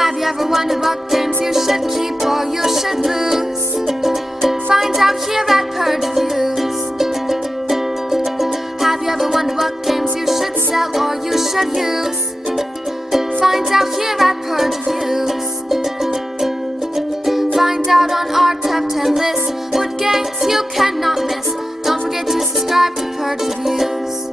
Have you ever wondered what games you should keep or you should lose? Find out here at Purge Reviews. Have you ever wondered what games you should sell or you should use? Find out here at Purge Reviews. Find out on our top 10 list what games you cannot miss. Don't forget to subscribe to Purge Reviews.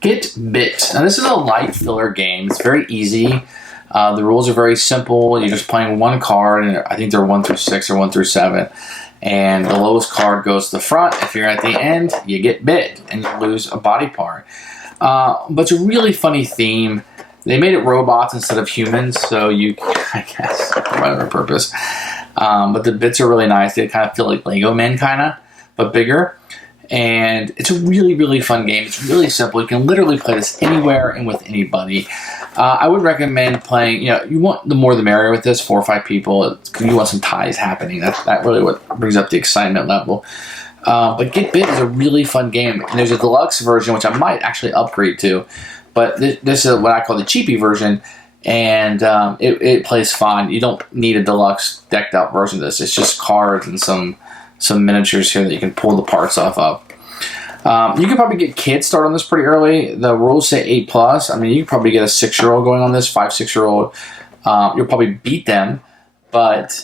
Get Bit. Now this is a light filler game. It's very easy. The rules are very simple. You're just playing one card, and I think they're 1 through 6 or 1 through 7. And the lowest card goes to the front. If you're at the end, you get bit, and you lose a body part. But it's a really funny theme. They made it robots instead of humans, so you, I guess, for whatever purpose. But the bits are really nice. They kind of feel like Lego men, kind of, but bigger. And it's a really, really fun game. It's really simple. You can literally play this anywhere and with anybody. I would recommend playing, you want the more the merrier with this, 4 or 5 people. You want some ties happening. That really what brings up the excitement level. But Get Bit is a really fun game. And there's a deluxe version, which I might actually upgrade to. But this is what I call the cheapy version. And it plays fine. You don't need a deluxe decked out version of this. It's just cards and some miniatures here that you can pull the parts off of. You can probably get kids started on this pretty early. The rules say 8+. I mean, you can probably get a 6-year-old going on this, 5, 6-year-old. You'll probably beat them, but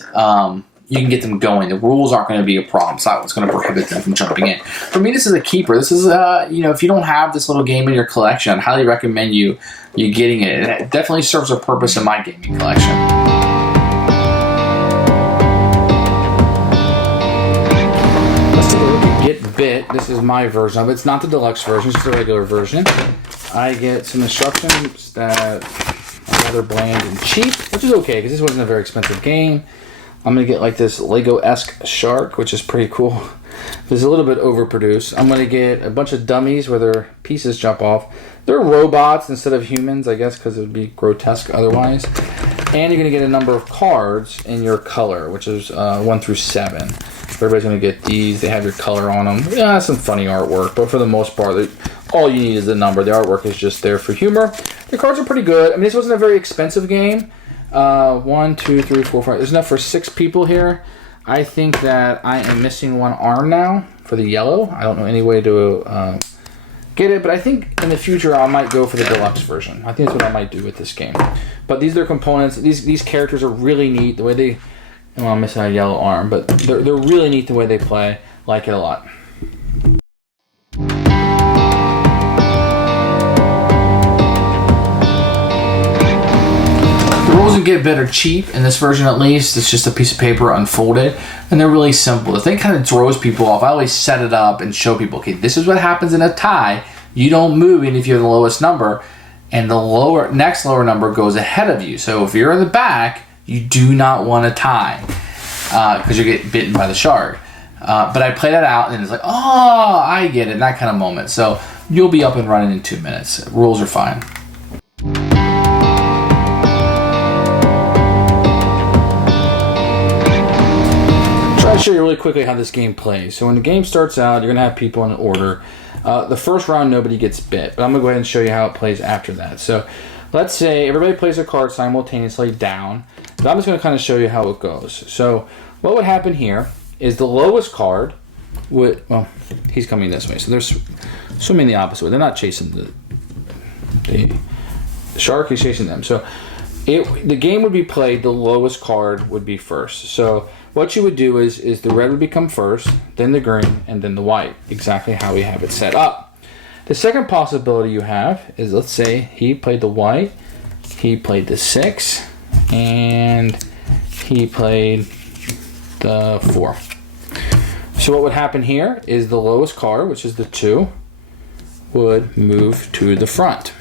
you can get them going. The rules aren't going to be a problem. It's not what's going to prohibit them from jumping in. For me, this is a keeper. This is, if you don't have this little game in your collection, I highly recommend you getting it. It definitely serves a purpose in my gaming collection. Get Bit. This is my version of it. It's not the deluxe version, it's just the regular version. I get some instructions that are rather bland and cheap, which is okay because this wasn't a very expensive game. I'm going to get like this Lego-esque shark, which is pretty cool. It's a little bit overproduced. I'm going to get a bunch of dummies where their pieces jump off. They're robots instead of humans, I guess, because it would be grotesque otherwise. And you're going to get a number of cards in your color, which is 1 through 7. Everybody's going to get these. They have your color on them. Yeah, some funny artwork, but for the most part, all you need is the number. The artwork is just there for humor. The cards are pretty good. I mean, this wasn't a very expensive game. 1, 2, 3, 4, 5. There's enough for 6 people here. I think that I am missing one arm now for the yellow. I don't know any way to get it, but I think in the future I might go for the deluxe version. I think that's what I might do with this game. But these are components. These characters are really neat. The way they... Well, I'm missing a yellow arm, but they're really neat the way they play. Like it a lot. The rules in Get Bit are cheap, in this version at least. It's just a piece of paper unfolded, and they're really simple. The thing kind of throws people off. I always set it up and show people, okay, this is what happens in a tie. You don't move in if you have the lowest number, and the next lower number goes ahead of you. So if you're in the back, you do not want to tie because you get bitten by the shark. But I play that out and it's like, oh, I get it, that kind of moment. So you'll be up and running in 2 minutes. Rules are fine. Try to show you really quickly how this game plays. So when the game starts out, you're going to have people in order. The first round, nobody gets bit. But I'm going to go ahead and show you how it plays after that. So let's say everybody plays a card simultaneously down. But I'm just going to kind of show you how it goes. So what would happen here is the lowest card would... Well, he's coming this way. So they're swimming the opposite way. They're not chasing the shark. Is chasing them. So the game would be played. The lowest card would be first. So what you would do is the red would become first, then the green, and then the white. Exactly how we have it set up. The second possibility you have is, let's say he played the white, he played the 6, and he played the 4. So what would happen here is the lowest card, which is the 2, would move to the front.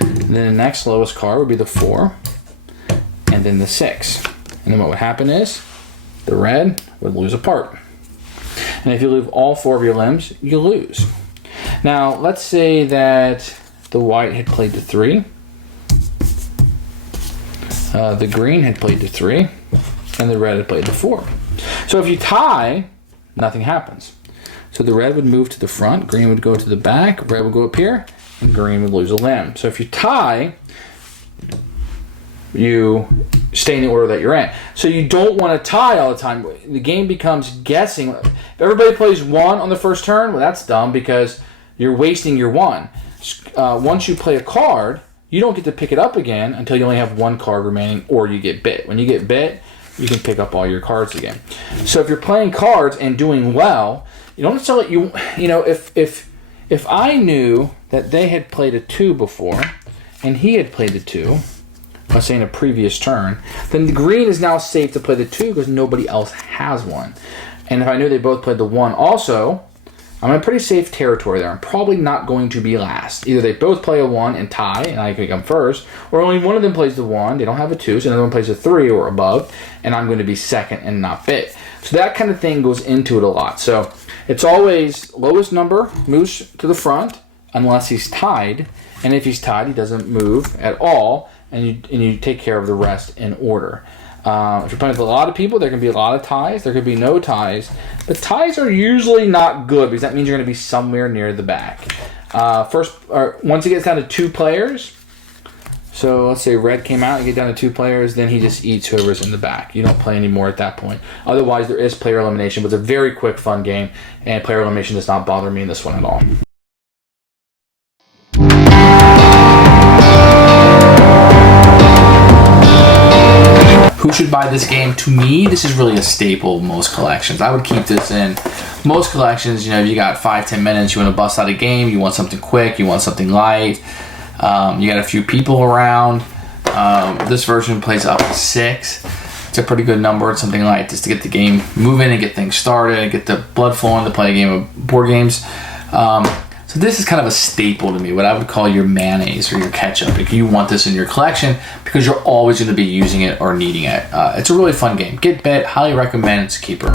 And then the next lowest card would be the 4, and then the 6. And then what would happen is the red would lose a part. And if you lose all 4 of your limbs, you lose. Now, let's say that the white had played to 3. The green had played to 3. And the red had played to 4. So if you tie, nothing happens. So the red would move to the front, green would go to the back, red would go up here, and green would lose a limb. So if you tie, you stay in the order that you're in. So you don't want to tie all the time. The game becomes guessing. If everybody plays 1 on the first turn, well, that's dumb because you're wasting your 1. Once you play a card, you don't get to pick it up again until you only have 1 card remaining or you get bit. When you get bit, you can pick up all your cards again. So if you're playing cards and doing well, you don't necessarily, if I knew that they had played a 2 before and he had played a 2, let's say in a previous turn, then the green is now safe to play the 2 because nobody else has 1. And if I knew they both played the 1 also, I'm in pretty safe territory there. I'm probably not going to be last. Either they both play a 1 and tie, and I can come first, or only one of them plays the 1, they don't have a 2, so another one plays a 3 or above, and I'm going to be second and not bit. So that kind of thing goes into it a lot. So it's always lowest number moves to the front unless he's tied, and if he's tied, he doesn't move at all, and you take care of the rest in order. If you're playing with a lot of people, there can be a lot of ties. There could be no ties. But ties are usually not good because that means you're going to be somewhere near the back. Once it gets down to 2 players, so let's say red came out and get down to 2 players, then he just eats whoever's in the back. You don't play anymore at that point. Otherwise, there is player elimination, but it's a very quick, fun game, and player elimination does not bother me in this one at all. Who should buy this game? To me, this is really a staple of most collections. I would keep this in most collections. You got 5-10 minutes, you want to bust out a game, you want something quick, you want something light, you got a few people around. This version plays up to 6. It's a pretty good number. It's something light just to get the game moving and get things started, get the blood flowing to play a game of board games. So this is kind of a staple to me, what I would call your mayonnaise or your ketchup. If you want this in your collection because you're always going to be using it or needing it. It's a really fun game. Get Bit, highly recommend. It's a keeper.